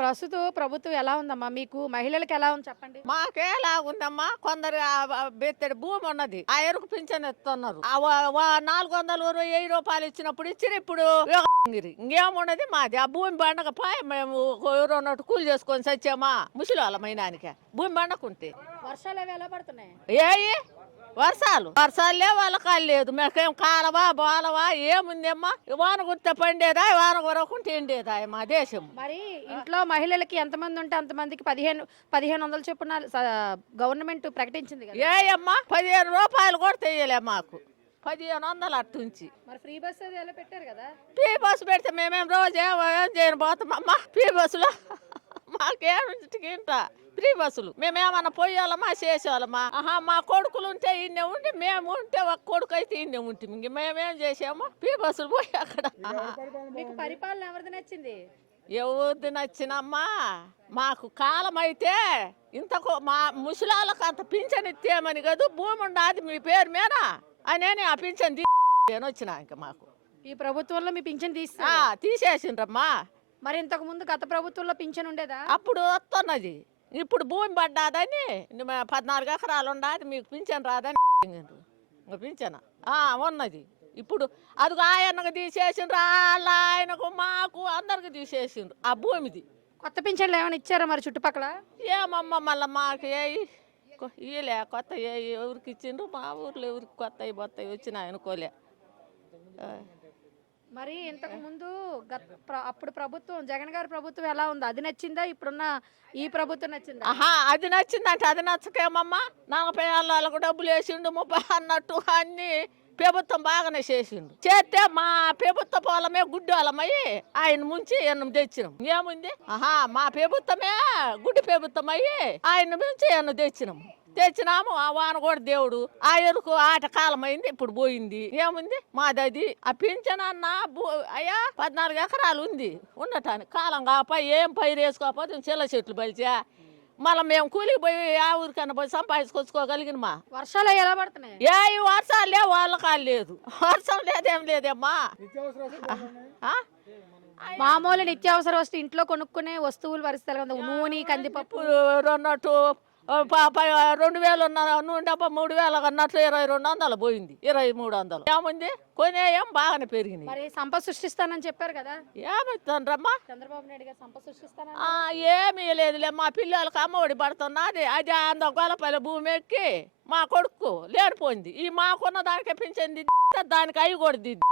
ప్రస్తుతం ప్రభుత్వం ఎలా ఉందమ్మా? మీకు మహిళలకు ఎలా ఉంది చెప్పండి? మాకేలా ఉందమ్మా, కొందరు బెత్తడి భూమి ఉన్నది, ఆ ఎరుకు పింఛన్ ఎత్తున్నారు. 400 1000 రూపాయలు ఇచ్చినప్పుడు ఇచ్చి ఇప్పుడు ఇంకేమున్నది మాది. ఆ భూమి పండగ మేము ఎవరో ఉన్నట్టు కూలి చేసుకొని సచ్చామా ముసలి వాళ్ళ మైనానికే భూమి పండకుంటే. వర్షాలు అవి ఎలా పడుతున్నాయి? ఏ వర్షాలు వాళ్ళకి లేదు. మేకేం కాలవా బాలవా ఏముందమ్మా? వాన గుర్తే పండేదా, వాన కొరకుంటే ఎండేదా మా దేశం. మరి ఇంట్లో మహిళలకి ఎంతమంది ఉంటే అంతమందికి 1500 చొప్పున గవర్నమెంట్ ప్రకటించింది కదా. ఏ అమ్మా 15 రూపాయలు కూడా తెయ్యలే మాకు, 1500 అట్టుంచి. మరి ఫ్రీ బస్ అది ఎలా పెట్టారు కదా? ఫ్రీ బస్సు పెడితే మేమేం రోజు ఏం చేయను పోతామమ్మా ఫ్రీ బస్సులో. మాకేమింట ఫ్రీ బస్సులు మేమేమన్నా పోయేవాళ్ళమా చేసేవాళ్ళమా? మా కొడుకులు ఉంటే ఇన్నే ఉండి, మేము ఉంటే ఒక కొడుకు అయితే ఇన్నే ఉంటే ఇంక మేమేం చేసాము? ఫ్రీ బస్సులు పోయి అక్కడ. మీకు పరిపాలన ఎవరిది నచ్చింది? ఎవరిది నచ్చినమ్మా, మాకు కాలం అయితే ఇంతకు మా ముసలాళ్ళకు అంత పింఛన్ ఇచ్చేయమని కాదు, భూమి ఉండదు మీ పేరు మీద అని ఆ పింఛన్ వచ్చినా ఇంకా మాకు ఈ ప్రభుత్వంలో మీ పింఛన్ తీసేసిండ్రమ్మా. మరి ఇంతకు ముందు గత ప్రభుత్వంలో పింఛన్ ఉండేదా? అప్పుడు వస్తున్నది, ఇప్పుడు భూమి పడ్డాదని 14 ఎకరాలు ఉండదు మీకు పింఛన్ రాదని పింఛన్ ఉన్నది. ఇప్పుడు అది ఆయనకు తీసేసిండ్రు, ఆయనకు మాకు అందరికి తీసేసిండ్రు ఆ భూమిది. కొత్త పింఛన్లు ఏమైనా ఇచ్చారా మరి చుట్టుపక్కల? ఏమమ్మా మళ్ళీ మాకు ఇలే కొత్త ఎవరికి ఇచ్చిండ్రు? మా ఊర్లో ఎవరికి కొత్తవి బొత్తవి వచ్చినాయి అనుకోలే. మరి ఇంతకు ముందు అప్పుడు ప్రభుత్వం జగన్ గారి ప్రభుత్వం ఎలా ఉంది? అది నచ్చిందా? ఇప్పుడున్న ఈ ప్రభుత్వం నచ్చిందా? అది నచ్చిందంటే అది నచ్చకేమమ్మా. 40 ఏళ్ళకు డబ్బులు వేసిండు 30 అన్నట్టు అన్ని ప్రభుత్వం బాగానే చేసిండు. చేస్తే మా ప్రభుత్వ పొలమే గుడ్డి వాళ్ళమయ్యి ఆయన ముంచి ఎన్నం తెచ్చినాం. ఏముంది? మా ప్రభుత్వమే గుడ్డి ప్రభుత్వం అయ్యి ఆయన ముంచి ఎన్ను తెచ్చినాము. ఆ వాన కూడా దేవుడు ఆ ఎరుకు ఆట కాలం అయింది, ఇప్పుడు పోయింది. ఏముంది మాది? ఆ పింఛన్ అన్న అయ్యా 14 ఎకరాలు ఉంది ఉండటానికి, కాలం కాప ఏం పైరు వేసుకోకపోతే చిల్ల చెట్లు బలిచా మళ్ళీ మేము కూలికి పోయి ఆ ఊరికన్నా పోయి సంపాదించుకొచ్చుకోగలిగిన. మా వర్షాలు ఎలా పడుతున్నాయి? ఈ వర్షాలు లేవు, వాళ్ళకాలు లేదు, వర్షం లేదేం లేదమ్మా. మామూలు నిత్యావసర వస్తువు ఇంట్లో కొనుక్కునే వస్తువులు పరిస్థితులు నూనె కందిపప్పు అన్నట్టు 2000 ఉన్న నూనె డబ్బా 3000 అన్నట్లు 2200 పోయింది, 2300. ఏముంది కొనేయం బాగానే పెరిగినాయి. మరి సంపద సృష్టిస్తానని చెప్పారు కదా, ఏమిస్తానమ్మా? చంద్రబాబు నాయుడు గారు సంపద సృష్టిస్తానని. ఏమీ లేదులే, మా పిల్లలకు అమ్మఒడి పడుతున్నది. అది గొల్లపల్లి భూమి ఎక్కి మా కొడుకు లేనిపోయింది. ఈ మాకున్న దానికే పెంచింది, దానికి అవి కూడా దిద్దు.